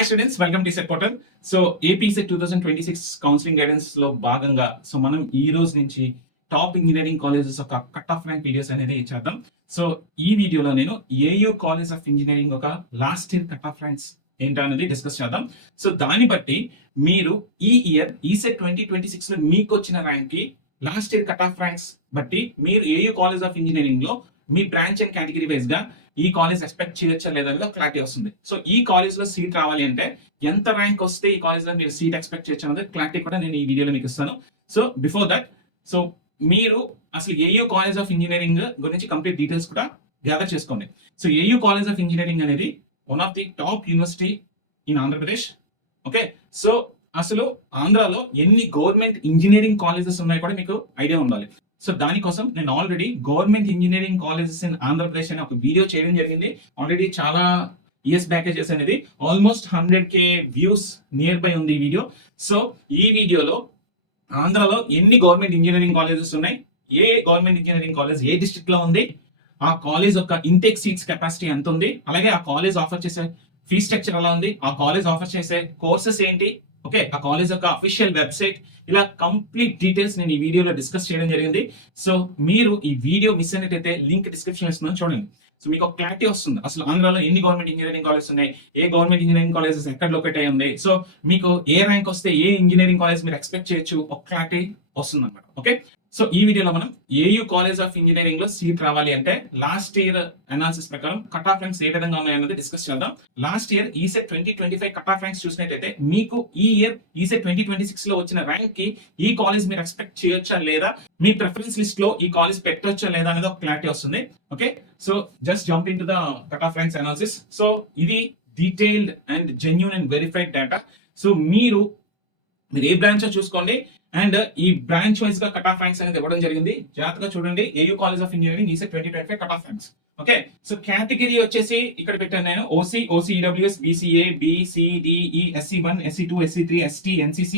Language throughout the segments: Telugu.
Hi students, welcome to set portal. So AP set 2026 counselling guidance లో భాగంగా మనం ఈ రోజు నుంచి టాప్ ఇంజనీరింగ్ కాలేజెస్ ఒక కట్ ఆఫ్ ర్యాంక్ వీడియోస్ అనేది చేద్దాం. సో ఈ వీడియోలో నేను ఏయూ కాలేజ్ ఆఫ్ ఇంజనీరింగ్ ఒక last year cut off ranks ఏంటనేది డిస్కస్ చేద్దాం. సో దాన్ని బట్టి మీరు ఈ ఇయర్ ఈసెట్ 2026 లో మీకు వచ్చిన ర్యాంక్ కి last year cut off ranks బట్టి మీరు ఏయూ కాలేజ్ ఆఫ్ ఇంజనీరింగ్ లో మీ బ్రాంచ్ అండ్ కేటగిరీ వైజ్ గా ఈ కాలేజ్ ఎక్స్పెక్ట్ చేయొచ్చా లేదనేది క్లారిటీ వస్తుంది. సో ఈ కాలేజ్ లో సీట్ రావాలి అంటే ఎంత ర్యాంక్ వస్తే ఈ కాలేజ్ లో మీరు సీట్ ఎక్స్పెక్ట్ చేయొచ్చు అనేది క్లారిటీ కూడా నేను ఈ వీడియోలో మీకు ఇస్తాను. సో బిఫోర్ దట్, సో మీరు అసలు ఏయూ కాలేజ్ ఆఫ్ ఇంజనీరింగ్ గురించి కంప్లీట్ డీటెయిల్స్ కూడా గ్యాదర్ చేసుకోండి. So AU college of engineering అనేది one of the top university in Andhra Pradesh. Okay, so అసలు ఆంధ్రాలో ఎన్ని గవర్నమెంట్ ఇంజనీరింగ్ కాలేజెస్ ఉన్నాయో కూడా మీకు ఐడియా ఉండాలి. సో దానికోసం నేను already government engineering colleges in Andhra Pradesh అనే ఒక వీడియో చేయడం జరిగింది. ఆల్రెడీ చాలా ఇయర్స్ బ్యాక్ చేసేది, almost 100K views near by ఉంది ఈ వీడియో. సో ఈ వీడియోలో ఆంధ్రాలో ఎన్ని గవర్నమెంట్ ఇంజనీరింగ్ కాలేజెస్ ఉన్నాయి, ఏ గవర్నమెంట్ ఇంజనీరింగ్ కాలేజ్ ఏ డిస్ట్రిక్ట్ లో ఉంది, ఆ కాలేజ్ యొక్క ఇంటేక్ సీట్స్ కెపాసిటీ ఎంత ఉంది, అలాగే ఆ కాలేజ్ ఆఫర్ చేసే ఫీ స్ట్రక్చర్ ఎలా ఉంది, ఆ కాలేజ్ ఆఫర్ చేసే కోర్సెస్ ఏంటి, ఓకే, ఆ కాలేజ్ యొక్క అఫీషియల్ వెబ్సైట్, ఇలా కంప్లీట్ డీటెయిల్స్ నేను ఈ వీడియోలో డిస్కస్ చేయడం జరిగింది. సో మీరు ఈ వీడియో మిస్ అయినట్టయితే లింక్ డిస్క్రిప్షన్ ఇస్తున్నాను, చూడండి. సో మీకు ఒక క్లారిటీ వస్తుంది అసలు ఆంధ్రాలో ఎన్ని గవర్నమెంట్ ఇంజనీరింగ్ కాలేజెస్ ఉన్నాయి, ఏ గవర్నమెంట్ ఇంజనీరింగ్ కాలేజెస్ ఎక్కడ లొకేట్ అయ్యి ఉంది, సో మీకు ఏ ర్యాంక్ వస్తే ఏ ఇంజనీరింగ్ కాలేజ్ మీరు ఎక్స్పెక్ట్ చేయొచ్చు, ఒక క్లారిటీ వస్తుంది అనమాట. ఓకే, సో ఈ వీడియోలో మనం ఏయూ కాలేజ్ ఆఫ్ ఇంజనీరింగ్ లో సీట్ రావాలి అంటే లాస్ట్ ఇయర్ అనాలిసిస్ ప్రకారం కట్ ఆఫ్ ర్యాంక్స్ ఏ విధంగా ఉన్నాయన్నది డిస్కస్ చేద్దాం. Last year ECET 2025 cut off ranks చూసినట్టయితే మీకు ఈ ఇయర్ ఈసెట్ 2026 లో వచ్చిన ర్యాంక్ కి ఈ కాలేజ్ మీరు ఎక్స్పెక్ట్ చేయొచ్చా లేదా, మీ ప్రిఫరెన్స్ లిస్ట్ లో ఈ కాలేజ్ పెట్టొచ్చా లేదా అనేది ఒక క్లారిటీ వస్తుంది. Okay, so just jump in to the cut off ranks analysis. So ఇది detailed and genuine and verified data. So మీరు ఏ బ్రాంచ్ చూసుకోండి అండ్ ఈ బ్రాంచ్ వైజ్ గా కట్ ఆఫ్ ర్యాంక్స్ అనేది ఇవ్వడం జరిగింది. జాగ్రత్తగా చూడండి, AU college of engineering ECET 2025 cut off ranks. Okay, so category వచ్చేసి ఇక్కడ పెట్టాను నేను, OC, EWS, BCA, BCDE, SC1, SC2, SC3, ST, NCC,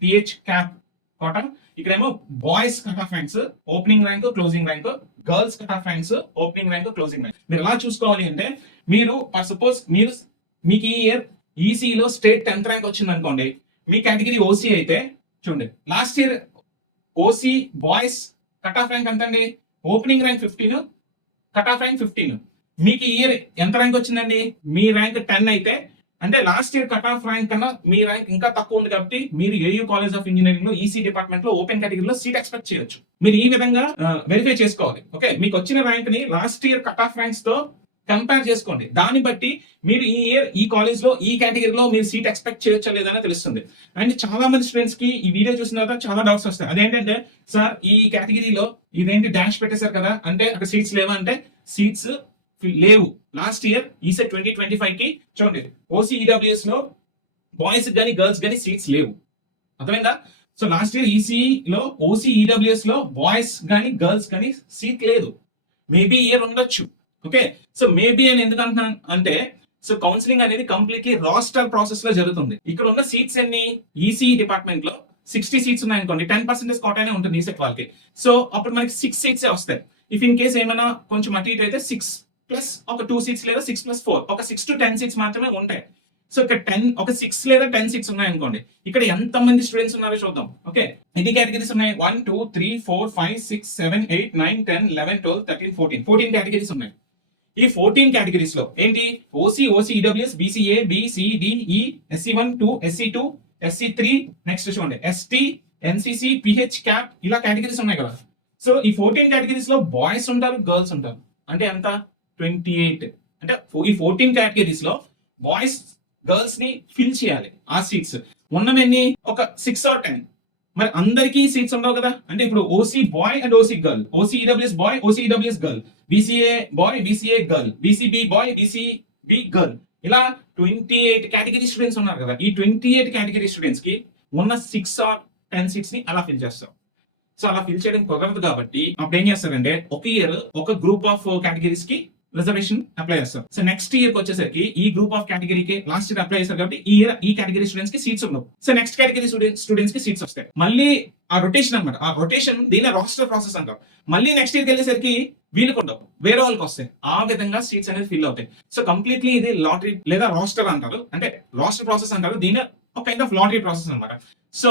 PH, CAP, కాటన్. ఇక్కడేమో boys cut off ranks, opening rank, closing rank, girls cut off ranks, opening rank, closing rank. మీరు ఎలా చూసుకోవాలి అంటే, మీరు ఫర్ సపోజ్ మీకు ఈ ఇయర్ ఈసీలో స్టేట్ 10th ర్యాంక్ వచ్చింది అనుకోండి, మీ కేటగిరీ ఓసీ అయితే చూడండి, last year OC boys cut off rank ఎంత అండి, opening rank 15, cut off rank 15. మీకు ఈ ఇయర్ ఎంత ర్యాంక్ వచ్చిందండి, మీ ర్యాంక్ 10 అయితే, అంటే last year cut off rank కన్నా మీ ర్యాంక్ ఇంకా తక్కువ ఉంది కాబట్టి మీరు ఏయూ కాలేజ్ ఆఫ్ ఇంజనీరింగ్ లో ఈసీ డిపార్ట్మెంట్ లో ఓపెన్ కేటగిరీలో సీట్ ఎక్స్పెక్ట్ చేయొచ్చు. మీరు ఈ విధంగా వెరిఫై చేసుకోవాలి. ఓకే, మీకు వచ్చిన ర్యాంక్ ని last year cut off ranks తో కంపేర్ చేసుకోండి. దాన్ని బట్టి మీరు ఈ ఇయర్ ఈ కాలేజ్ లో ఈ కేటగిరీలో మీరు సీట్ ఎక్స్పెక్ట్ చేయొచ్చా లేదని తెలుస్తుంది. అండ్ చాలా మంది స్టూడెంట్స్ కి ఈ వీడియో చూసిన తర్వాత చాలా డౌట్స్ వస్తాయి. అదేంటంటే, సార్ ఈ కేటగిరీలో ఇదేంటి డాష్ పెట్టేశారు కదా, అంటే అక్కడ సీట్స్ లేవా అంటే సీట్స్ లేవు. లాస్ట్ ఇయర్ ఈసెట్ 2025 కి చూడండి, ఓసీ ఈడబ్ల్యూఎస్ లో బాయ్స్ కానీ గర్ల్స్ కానీ సీట్స్ లేవు. అర్థమైందా? సో లాస్ట్ ఇయర్ ఈసీలో ఓసీ ఈడబ్ల్యూఎస్ లో బాయ్స్ కానీ గర్ల్స్ కానీ సీట్ లేదు. మేబీ ఇయర్ ఉండొచ్చు. ఓకే, సో మేబీ అని ఎందుకు అంటున్నాను అంటే, సో కౌన్సిలింగ్ అనేది కంప్లీట్లీ రాస్టర్ ప్రాసెస్ లో జరుగుతుంది. ఇక్కడ ఉన్న సీట్స్ ఎన్ని, ఈసీ డిపార్ట్మెంట్ లో 60 సీట్స్ ఉన్నాయనుకోండి, 10% కోటానే ఉంటుంది ఈసెట్ వాళ్ళకి. సో అప్పుడు మనకి 6 సీట్స్ వస్తాయి. ఇఫ్ ఇన్ కేస్ ఏమైనా కొంచెం అటు ఇటు అయితే 6 ప్లస్ ఒక 2 సీట్స్ లేదా 6 + 4 ఒక 6 to 10 సీట్స్ మాత్రమే ఉంటాయి. సో ఇక్కడ 6 లేదా 10 సీట్స్ ఉన్నాయనుకోండి, ఇక్కడ ఎంత మంది స్టూడెంట్స్ ఉన్నారో చూద్దాం. ఓకే, ఎన్ని కేటగిరీస్ ఉన్నాయి, 1 2 3 4 5 6 7 8 9 10 11 12 13 14 కేటగిరీస్ ఉన్నాయి. ఈ 14 కేటగిరీస్ లో ఏంటి, OC, EWS, BCA, BCDE, SC1, 2, SC2, SC3, next చూడండి ST, NCC, PH, క్యాప్, ఇలా కేటగిరీస్ ఉన్నాయి కదా. సో ఈ 14 కేటగిరీస్ లో బాయ్స్ ఉంటారు, గర్ల్స్ ఉంటారు. అంటే ఎంత, 28. అంటే ఈ 14 కేటగిరీస్ లో బాయ్స్ గర్ల్స్ ని ఫిల్ చేయాలి. ఆ సీట్స్ ఉన్నవన్నీ ఒక 6 or 10. మరి అందరికీ సీట్స్ ఉండవు కదా. అంటే ఇప్పుడు OC boy and OC girl, OC EWS boy, OC EWS girl, BCA boy, BCA girl, BCB boy, BCB girl, ఇలా 28 కేటగిరీ స్టూడెంట్స్ ఉన్నారు కదా. ఈ 28 కేటగిరీ స్టూడెంట్స్ కి ఉన్న 6 or 10 సీట్స్ ని అలా ఫిల్ చేస్తాం. సో అలా ఫిల్ చేయడం కుదరదు కాబట్టి అప్పుడు ఏం చేస్తారంటే, ఒక ఇయర్ ఒక గ్రూప్ ఆఫ్ కేటగిరీస్ కి రిజర్వేషన్ అప్లై చేస్తాం. సో నెక్స్ట్ ఇయర్ కి వచ్చేసరికి ఈ గ్రూప్ ఆఫ్ కేటగిరీకి లాస్ట్ ఇయర్ అప్లై చేస్తారు కాబట్టి ఈ ఇయర్ ఈ కేటగిరీ స్టూడెంట్స్ కి సీట్స్ ఉండవు. సో నెక్స్ట్ కేటగిరీ స్టూడెంట్స్ కి సీట్స్ వస్తాయి. మళ్ళీ ఆ రొటేషన్ అనమాట. ఆ రొటేషన్ దీని రాస్టర్ ప్రాసెస్ అంటాం. మళ్ళీ నెక్స్ట్ ఇయర్కి వెళ్ళేసరికి వీళ్ళకి ఉండవు, వేరే వాళ్ళకి వస్తాయి. ఆ విధంగా సీట్స్ అనేది ఫిల్ అవుతాయి. సో కంప్లీట్లీ ఇది లాటరీ లేదా రోస్టర్ అంటారు, అంటే రోస్టర్ ప్రాసెస్ అంటారు. దీని ఒక కైండ్ ఆఫ్ లాటరీ ప్రాసెస్ అనమాట. సో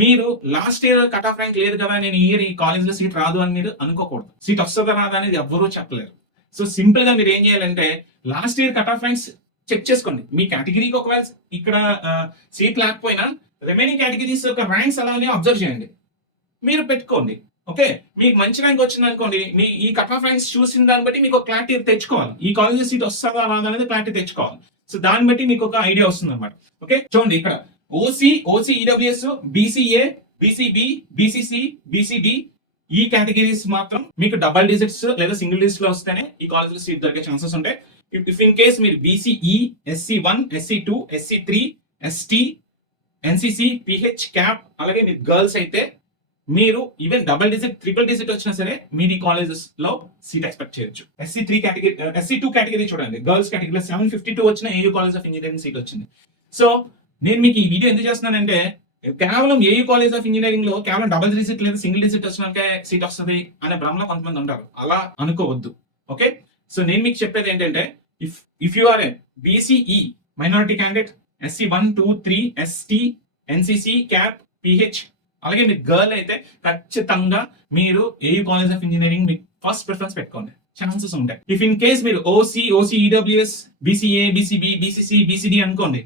మీరు last year cut off rank లేదు కదా, నేను ఈ ఇయర్ ఈ కాలేజ్ లో సీట్ రాదు అని మీరు అనుకోకూడదు. సీట్ వస్తుందా రాదా అనేది ఎవ్వరూ చెప్పలేరు. సో సింపుల్ గా మీరు ఏం చేయాలంటే last year cut off ranks check చేసుకోండి. మీ కేటగిరీకి ఒకవేళ ఇక్కడ సీట్ లేకపోయినా రిమైనింగ్ కేటగిరీస్ యొక్క ర్యాంక్స్ అలానే అబ్జర్వ్ చేయండి, మీరు పెట్టుకోండి. ఓకే, మీకు మంచి ర్యాంక్ వచ్చింది అనుకోండి, మీ ఈ కట్ ఆఫ్ ర్యాంక్స్ చూసిన దాన్ని బట్టి మీకు ఒక క్లారిటీ తెచ్చుకోవాలి. ఈ కాలేజ్ సీట్ వస్తుందా రాదా అనేది క్లారిటీ తెచ్చుకోవాలి. సో దాన్ని బట్టి మీకు ఒక ఐడియా వస్తుంది అనమాట. ఓకే, చూడండి ఇక్కడ OC EWS, BCA, BCB, BCC, BCD ఈ కేటగిరీస్ మాత్రం మీకు డబల్ డిజిట్స్ లేదా సింగిల్ డిజిట్స్ లో వస్తేనే ఈ కాలేజ్ లో సీట్ దొరికే ఛాన్సెస్ ఉంటాయి. ఇఫ్ ఇన్ కేస్ మీరు BCE, SC1, SC2, SC3, ST, NCC, PH, CAP అలాగే మీరు గర్ల్స్ అయితే మీరు even double digit, triple digit వచ్చినా సరే మీరు ఈ కాలేజెస్ లో సీట్ ఎక్స్పెక్ట్ చేయొచ్చు. SC3 కేటగిరీ, SC2 కేటగిరీ చూడండి, గర్ల్స్ కేటగిరీలో 752 వచ్చిన AU college of engineering seat వచ్చింది. సో నేను మీకు ఈ వీడియో ఎందుకు చేస్తున్నానంటే కేవలం AU కాలేజ్ ఆఫ్ ఇంజనీరింగ్ లో కేవలం డబుల్ డిజిట్ లేదా సింగిల్ డిజిట్ వచ్చినాకే సీట్ వస్తుంది అనే భ్రమలో కొంతమంది ఉంటారు. అలా అనుకోవద్దు. ఓకే, సో నేను మీకు చెప్పేది ఏంటంటే if you are a BCE minority candidate, SC1, 2, 3, ST, NCC, CAP, PH అలాగే మీరు గర్ల్ అయితే ఖచ్చితంగా మీరు AU కాలేజ్ ఆఫ్ ఇంజనీరింగ్ మీకు ఫస్ట్ ప్రిఫరెన్స్ పెట్టుకోండి, ఛాన్సెస్ ఉంటాయి. ఇఫ్ ఇన్ కేస్ మీరు OC, EWS, BCA, BCB, BCC, BCD అనుకోండి,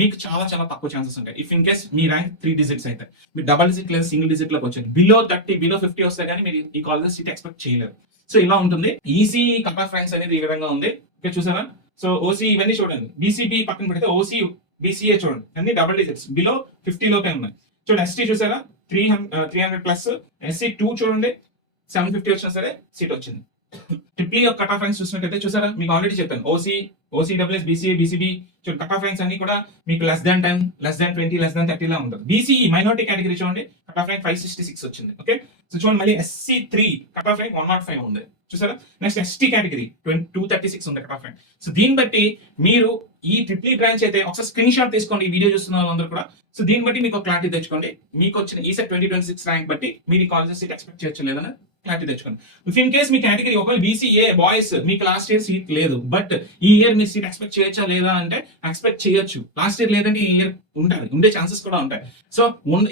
మీకు చాలా చాలా తక్కువ ఛాన్సెస్ ఉంటాయి. If in case me rank 3 digits అయితే, మీరు డబల్ డిజిట్ లేదా సింగిల్ డిజిట్ లోకి వచ్చారు, బిలో 30, బిలో 50 వస్తే కానీ మీరు ఈ కాలేజ్ సీట్ ఎక్స్పెక్ట్ చేయలేరు. సో ఇలా ఉంటుంది. ఈసీ కట్ ఆఫ్ ర్యాంక్స్ అనేది ఈ విధంగా ఉంది. ఓకే, చూసారా? సో OC ఇవన్నీ చూడండి, BCB పక్కన పెడితే OC, BCA చూడండి, అన్ని డబల్ డిజిట్స్ బిలో 50 లోపే ఉన్నాయి. చూడండి, ST చూసారా 300 ప్లస్, SC2 చూడండి 750 వచ్చినా సరే సీట్ వచ్చింది. ట్రిపుల్ యొక్క కట్ ఆఫ్ ర్యాంక్స్ చూసినట్టయితే చూసారా, మీకు ఆల్రెడీ చెప్పాను, OCWS, BCA, BCB cut off ranks అన్ని కూడా మీకు less than 10, less than 20, less than 30 లా ఉంటుంది. BCE మైనారిటీ కేటగిరీ చూడండి, కట్ ఆఫ్ ర్యాంక్ 566 వచ్చింది. ఓకే, సో చూడండి మళ్ళీ SC3 కట్ ఆఫ్ ర్యాంక్ 105 ఉంది, చూసారా. నెక్స్ట్ ST కేటగిరీ 236 ఉంది కట్ ఆఫ్ ర్యాంక్. సో దీన్ని బట్టి మీరు ఈ ట్రిపుల్ బ్రాంచ్ అయితే ఒకసారి స్క్రీన్ షాట్ తీసుకోండి, ఈ వీడియో చూస్తున్న వాళ్ళందరూ కూడా. సో దీన్ని బట్టి మీకు క్లారిటీ తెచ్చుకోండి, మీకు వచ్చిన ఈసెట్ 2026 ర్యాంక్ బట్టి మీరు ఈ కాలేజెస్ సీట్ ఎక్స్పెక్ట్ చేయొచ్చు లేదని క్లారిటీ తెచ్చుకోండి. If in case me category ఒకవేళ BCA బాయ్స్ మీకు లాస్ట్ ఇయర్ సీట్ లేదు, బట్ ఈ ఇయర్ మీరు సీట్ ఎక్స్పెక్ట్ చేయొచ్చా లేదా అంటే ఎక్స్పెక్ట్ చేయొచ్చు. లాస్ట్ ఇయర్ లేదంటే ఈ ఇయర్ ఉంటుంది, ఉండే ఛాన్సెస్ కూడా ఉంటాయి. సో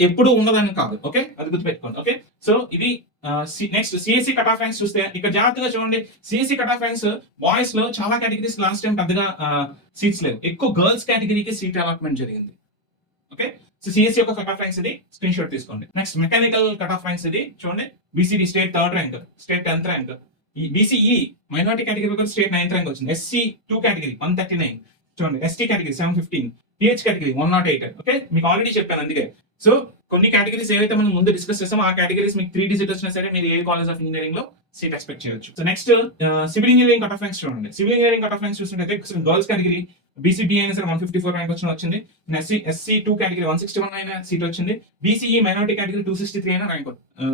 ఎప్పుడు ఉన్నదని కాదు. ఓకే, అది గుర్తుపెట్టుకోండి. ఓకే, సో ఇది next CSE cut off ranks చూస్తే ఇక్కడ జాగ్రత్తగా చూడండి. CSE cut off ranks boys లో చాలా కేటగిరీస్ లాస్ట్ టైం పెద్దగా సీట్స్ లేవు, ఎక్కువ గర్ల్స్ కేటగిరీకి సీట్ అలాట్మెంట్ జరిగింది. ఓకే, సో CSE యొక్క కట్ ఆఫ్ ర్యాంక్స్ ఇది స్క్రీన్ షాట్ తీసుకోండి. Next mechanical cut off ranks ఇది చూడండి, BCD state 3rd rank, state 10th rank. ఈ BCE minority category state 9th rank వచ్చింది. SC2 కేటగిరీ 139 చూడండి, ST category 715, PH category 108. Okay, మీకు ఆల్రెడీ చెప్పాను అందుకే. సో కొన్ని కేటగిరీస్ ఏవైతే మనం ముందు డిస్కస్ చేస్తామో ఆ కేటగిరీస్ మీకు 3 డిజిట్ వచ్చినా సరే మీరు AU కాలేజ్ ఆఫ్ ఇంజనీరింగ్ లో సీట్ ఎక్స్పెక్ట్ చేయొచ్చు. So next civil engineering cut off ranks చూడండి. Civil engineering cut off ranks చూసినట్లయితే గర్ల్స్ కేటగిరీ BCB అయినా సరే 154 ర్యాంక్ వచ్చింది. SC2 కేటగిరీ 161 అయినా సీట్ వచ్చింది. BCE మైనారిటీ కేటగిరీ 263 అయినా ర్యాంక్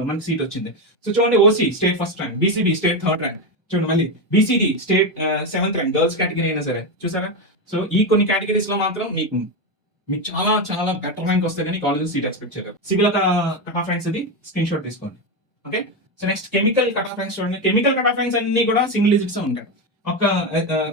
మనకి సీట్ వచ్చింది. సో చూడండి, OC state 1st rank, BCB state 3rd rank చూడండి, మళ్ళీ BCD state 7th rank girls category అయినా సరే, చూసారా. సో ఈ కొన్ని కేటగిరీస్ లో మాత్రం మీకు చాలా చాలా బెటర్ ర్యాంక్ వస్తే కానీ కాలేజ్ సీట్ ఎక్స్పెక్ట్ చేయలేరు. సివిల్ కట్ ఆఫ్ ర్యాంక్స్ ఇది స్క్రీన్ షాట్ తీసుకోండి. Okay, so next chemical cut off ranks చూడండి. కెమికల్ కట్ ఆఫ్ ర్యాంక్స్ అన్ని కూడా సింగిల్ డిజిట్స్ ఉంటాయి.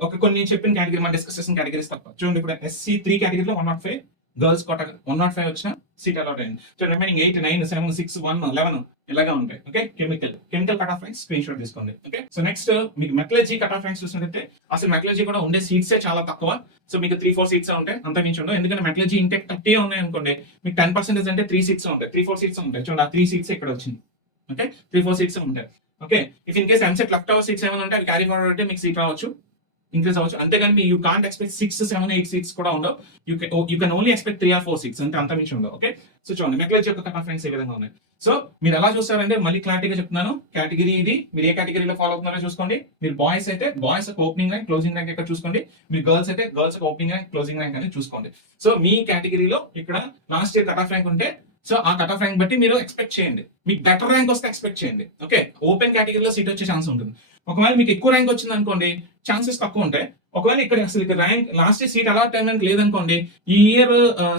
ఒక కొన్ని చెప్పిన కేటగిరీ మనం డిస్కస్ చేసిన కేటగిరీస్ తప్ప. చూడండి, ఇప్పుడు SC3 కేటగిరీలో 105 గర్ల్స్ కోట 105 వచ్చిన సీట్ అలాట్ అయింది. సో రిమైనింగ్ 8, 9, 7, 6, 1, 11 ఇలాగా ఉంటాయి. Okay, chemical cut off ranks screen shot తీసుకోండి. ఓకే, సో నెక్స్ట్ మీకు మెటలర్జీ కట్ ఆఫ్ ర్యాంక్స్ చూసినట్లయితే అసలు మెటలర్జీ కూడా ఉండే సీట్సే చాలా తక్కువ. సో మీకు 3-4 సీట్స్ ఉంటాయి, అంత మించి ఉండవు. ఎందుకంటే మెటలర్జీ ఇంటెక్ 30 ఉన్నాయి అనుకోండి, మీకు 10% అంటే 3 సీట్స్ ఉంటాయి, 3-4 సీట్స్ ఉంటాయి. చూడండి, ఆ 3 సీట్స్ ఇక్కడ వచ్చింది. ఓకే, 3-4 సీట్స్ ఉంటాయి. Okay, if in case EAMCET left over seats ఏమైనా ఉంటే అది క్యారీ ఫార్వర్డ్ అంటే మీకు సీట్ రావచ్చు, ఇంక్రీజ్ అవ్వచ్చు. అంతేగాని యూ కాంట్ ఎక్స్పెక్ట్ 6, 7, 8 సీట్స్ కూడా ఉండవు. You can only expect 3 or 4 seats అంటే అంత మించి ఉండవు. ఓకే, సో చూడండి మెటలర్జీ యొక్క కట్ ఆఫ్ ర్యాంక్స్ ఏ విధంగా ఉన్నాయి. సో మీరు ఎలా చూస్తారంటే మళ్ళీ క్లారిటీగా చెప్తున్నాను, కేటగిరీ ఇది, మీరు ఏ కేటగిరీలో ఫాలో అవుతున్నారో చూసుకోండి. మీరు బాయ్స్ అయితే boys opening rank, closing rank ఇక్కడ చూసుకోండి. మీరు గర్ల్స్ అయితే girls opening rank, closing rank అనేది చూసుకోండి. సో మీ కేటగిరీలో ఇక్కడ last year cut off rank ఉంటే సో ఆ కట్ ఆఫ్ ర్యాంక్ బట్టి మీరు ఎక్స్పెక్ట్ చేయండి. మీకు బెటర్ ర్యాంక్ వస్తే ఎక్స్పెక్ట్ చేయండి. ఓకే, ఓపెన్ కేటగిరీలో సీట్ వచ్చే ఛాన్స్ ఉంటుంది. ఒకవేళ మీకు ఎక్కువ ర్యాంక్ వచ్చింది అనుకోండి, ఛాన్సెస్ తక్కువ ఉంటాయి. ఒకవేళ ఇక్కడ అసలు ఇక్కడ ర్యాంక్ లాస్ట్ సీట్ అలాట్ అయినందుకు లేదనుకోండి, ఈ ఇయర్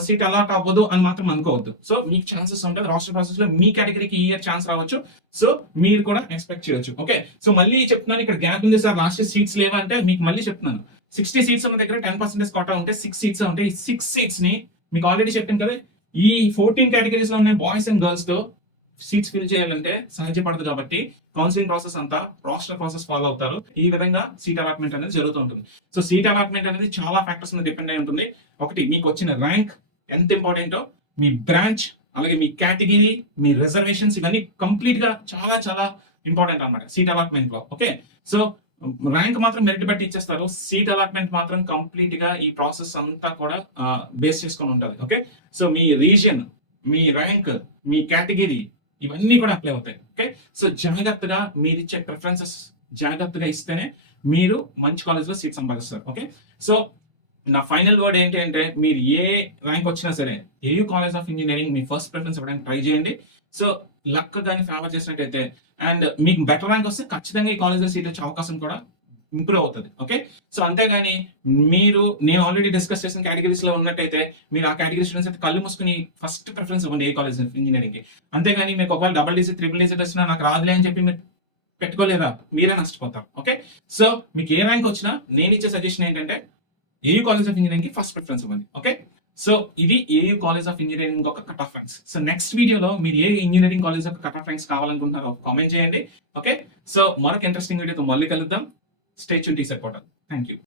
సీట్ అలాట్ అవ్వదు అని మాత్రం అనుకోవద్దు. సో మీకు ఛాన్సెస్ ఉంటుంది రాష్ట్ర ప్రాసెస్ లో మీ కేటగిరీకి ఈ ఇయర్ ఛాన్స్ రావచ్చు. సో మీరు కూడా ఎక్స్పెక్ట్ చేయొచ్చు. ఓకే, సో మళ్ళీ చెప్తున్నాను, ఇక్కడ గ్యాప్ ఉంది సార్, లాస్ట్ సీట్స్ లేవా అంటే మీకు మళ్ళీ చెప్తున్నాను, 60 సీట్స్ ఉన్న దగ్గర 10% కోటా ఉంటే 6 సీట్స్ ఉంటాయి. ఈ 6 సీట్స్ ని మీకు ఆల్రెడీ చెప్పాను కదా, ఈ 14 కేటగిరీస్ లో ఉన్న బాయ్స్ అండ్ గర్ల్స్ తో సీట్స్ ఫిల్ చేయాలంటే సాధ్యపడదు. కాబట్టి కౌన్సిలింగ్ ప్రాసెస్ అంతా రాస్టర్ ప్రాసెస్ ఫాలో అవుతారు. ఈ విధంగా సీట్ అలాట్మెంట్ అనేది జరుగుతూ ఉంటుంది. సో సీట్ అలాట్మెంట్ అనేది చాలా ఫ్యాక్టర్స్ మీద డిపెండ్ అయి ఉంటుంది. ఒకటి, మీకు వచ్చిన ర్యాంక్ ఎంత ఇంపార్టెంటో, మీ బ్రాంచ్, అలాగే మీ కేటగిరీ, మీ రిజర్వేషన్స్, ఇవన్నీ కంప్లీట్ గా చాలా చాలా ఇంపార్టెంట్ అన్నమాట సీట్ అలాట్మెంట్ లో. ఓకే, సో ర్యాంక్ మాత్రం మెరిట్ బట్టి ఇచ్చేస్తారు. సీట్ అలాట్మెంట్ మాత్రం కంప్లీట్ గా ఈ ప్రాసెస్ అంతా కూడా బేస్ చేసుకొని ఉంటుంది. ఓకే, సో మీ రీజియన్, మీ ర్యాంక్, మీ కేటగిరీ, ఇవన్నీ కూడా అప్లై అవుతాయి. ఓకే, సో జాగ్రత్తగా మీరు ఇచ్చే ప్రిఫరెన్సెస్ జాగ్రత్తగా ఇస్తేనే మీరు మంచి కాలేజ్ లో సీట్ సంపాదిస్తారు. ఓకే, సో నా ఫైనల్ వర్డ్ ఏంటి అంటే, మీరు ఏ ర్యాంక్ వచ్చినా సరే AU college of engineering me first preference ఇవ్వడానికి ట్రై చేయండి. సో లక్ కానీ ఫేవర్ చేసినట్టయితే అండ్ మీకు బెటర్ ర్యాంక్ వస్తే ఖచ్చితంగా ఈ కాలేజ్ లో సీట్ వచ్చే అవకాశం కూడా ఇంప్రూవ్ అవుతుంది. ఓకే, సో అంతేగాని మీరు నేను ఆల్రెడీ డిస్కస్ చేసిన కేటగిరీస్ లో ఉన్నట్టయితే మీరు ఆ కేటగిరీ స్టూడెంట్స్ అయితే కళ్ళు మూసుకుని ఫస్ట్ ప్రిఫరెన్స్ ఇవ్వండి ఏ కాలేజ్ ఇంజనీరింగ్ కి. అంతేగాని మీకు ఒకవేళ డబుల్ డిజిట్, ట్రిపుల్ డిజిట్ వచ్చినా నాకు రాదులే అని చెప్పి మీరు పెట్టుకోలేదా, మీరే నష్టపోతారు. ఓకే, సో మీకు ఏ ర్యాంక్ వచ్చినా నేను ఇచ్చే సజెషన్ ఏంటంటే ఏయూ కాలేజ్ ఆఫ్ ఇంజనీరింగ్ కి ఫస్ట్ ప్రిఫరెన్స్ ఇవ్వండి. ఓకే, సో ఇది ఏయూ కాలేజ్ ఆఫ్ ఇంజనీరింగ్ ఒక cut off ranks. So next వీడియోలో మీరు ఏ ఇంజనీరింగ్ కాలేజ్ యొక్క కట్ ఆఫ్ ర్యాంక్స్ కావాలనుకుంటున్నారో కామెంట్ చేయండి. ఓకే, సో మరొక ఇంట్రెస్టింగ్ వీడియోతో మళ్ళీ కలుద్దాం. Stay tuned, T-Set Portal. Thank you.